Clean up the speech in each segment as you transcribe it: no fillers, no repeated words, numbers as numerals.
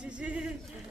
Cici.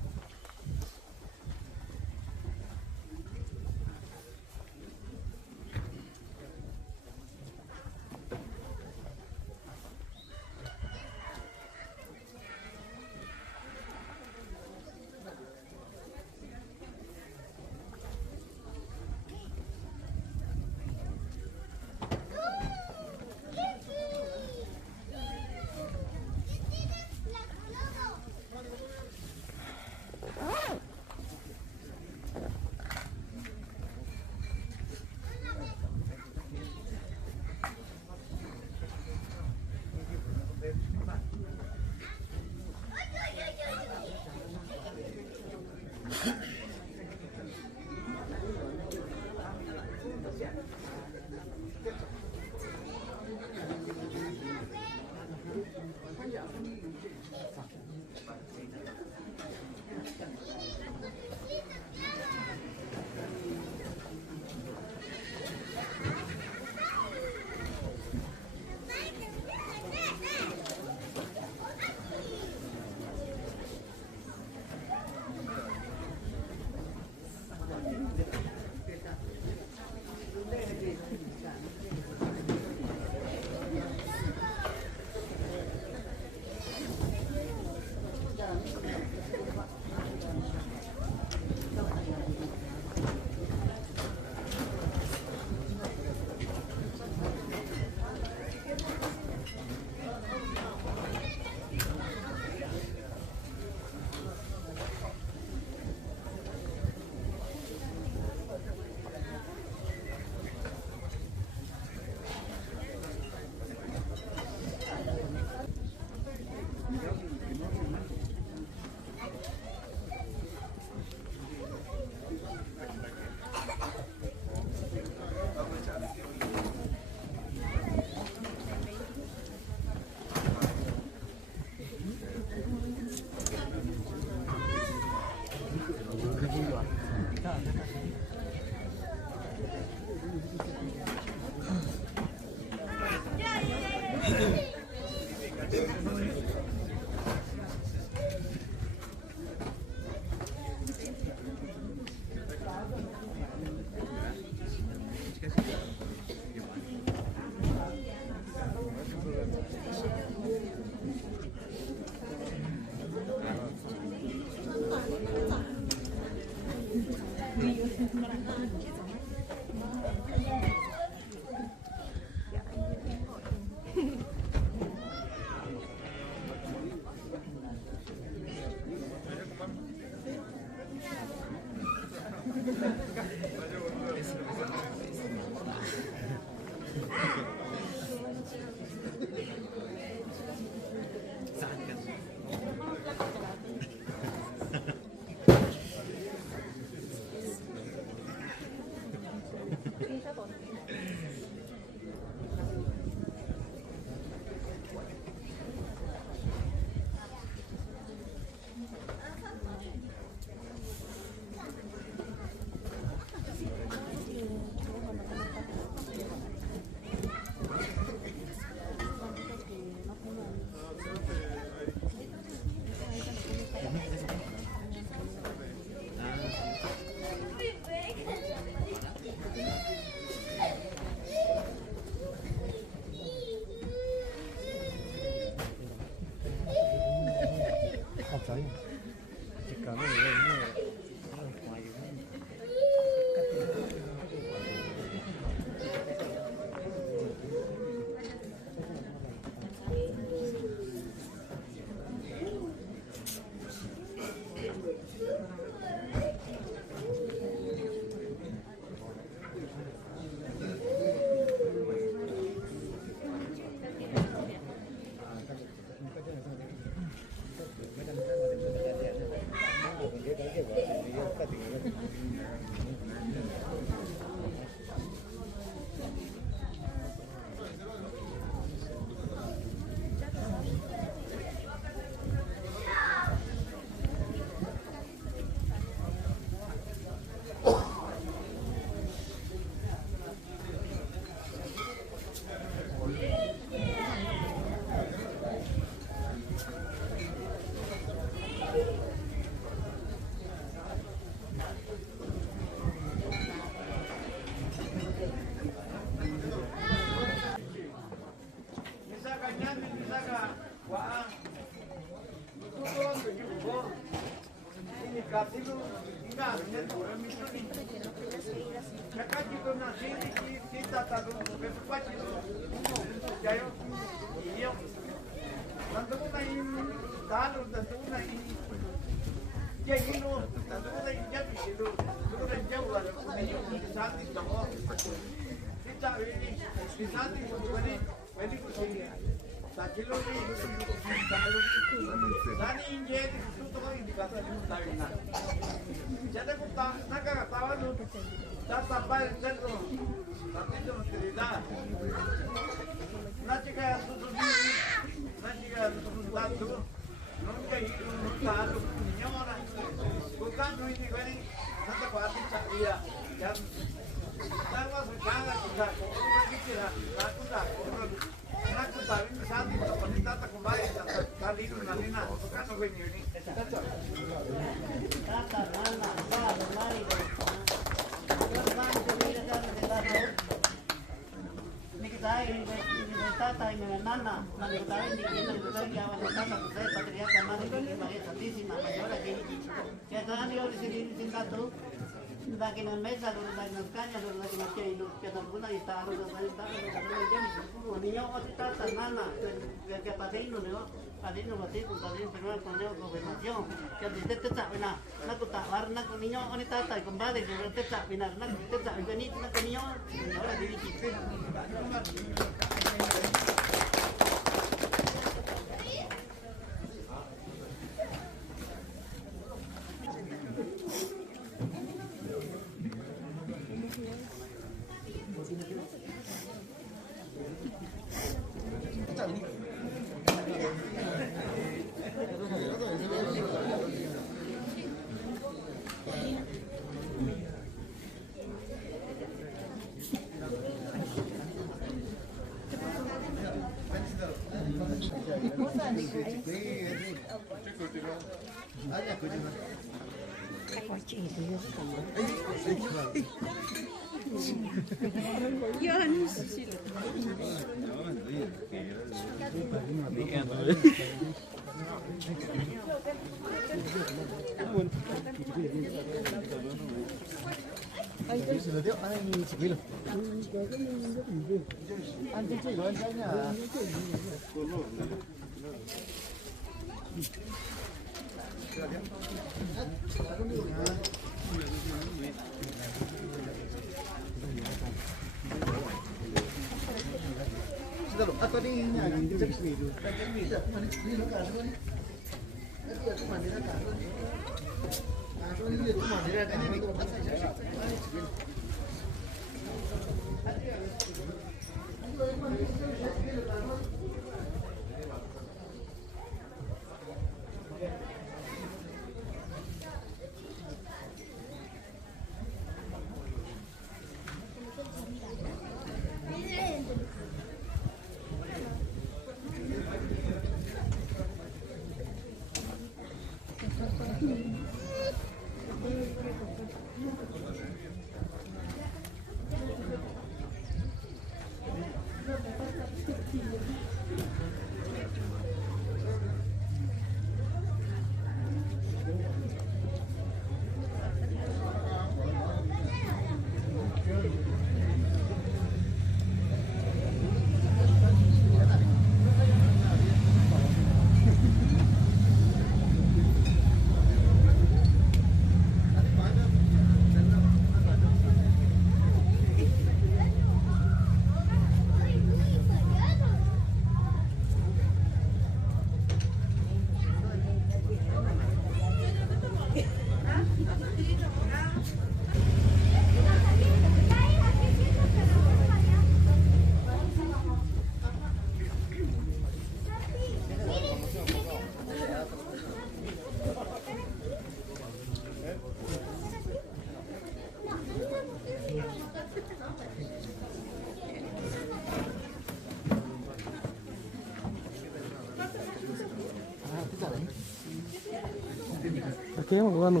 ¿Qué es bueno?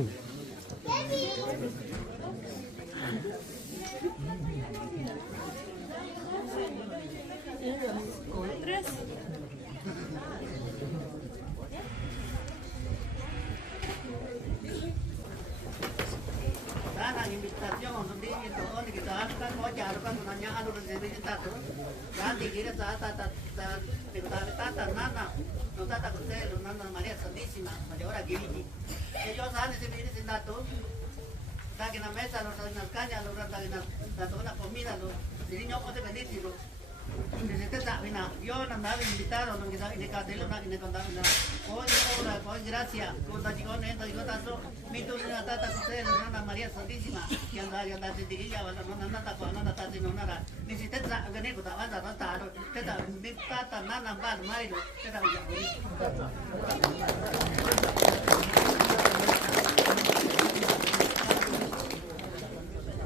Tres. Ang invitasyon ng hindi ito ni kita kan mo jaro kan nanya anu rezeki kita tu dan dikira saat tata nana no tata kusel nana Maria Santísima Maria ora gigi ellos han ese viene sin dato está que en la mesa no está en la calle lo está en la comida lo niño puede venir y lo necesita vina yo no me había invitado no quizá ni cada tele ni con dana hoy gracias con la chicona entra y tanto mi tu na tata kusel nana Maria Santísima que anda sendirinya wala no nana ko nana tata no nara ni si teta gane ko ta anda tata teta mi tata nana ba mai lo teta ya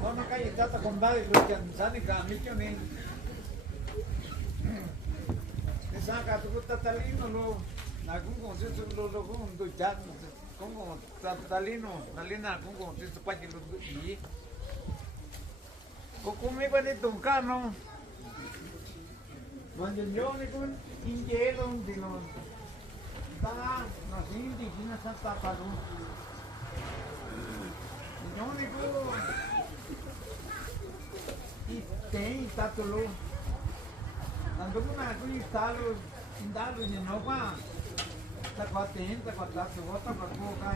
Ona kaya tata kondali lukian sani ka mikyo ni. Saka tu tatalino lo nagung kung sino lo kung do jan kung tatalino nalina kung sino pa kilo do i. Kung may ba nitong kano? Manjan yun ikon injelong dinon. Ta na hindi ginasata pa lo. Yun ikon itay tatulo. Nandun na ako yung indalo niya no pa. Takwatin, takwatlat, suwata, pagbuka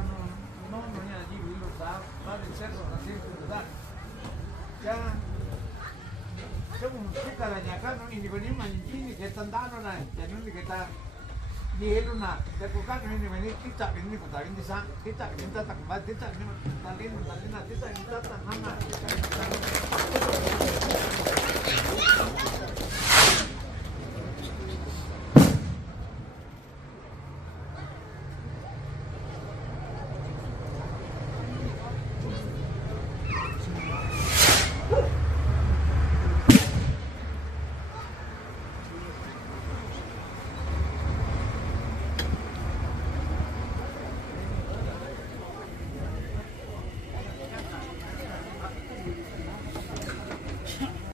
no niya di wilo sa del cerro, así ¿verdad? Ya, como kita la niya ka no hindi ko ni manjini que tandano na, ya no ni kita ni helo na. Takukan ni ni kita ni ko ta hindi sa kita takbat kita ni talin kita tanana.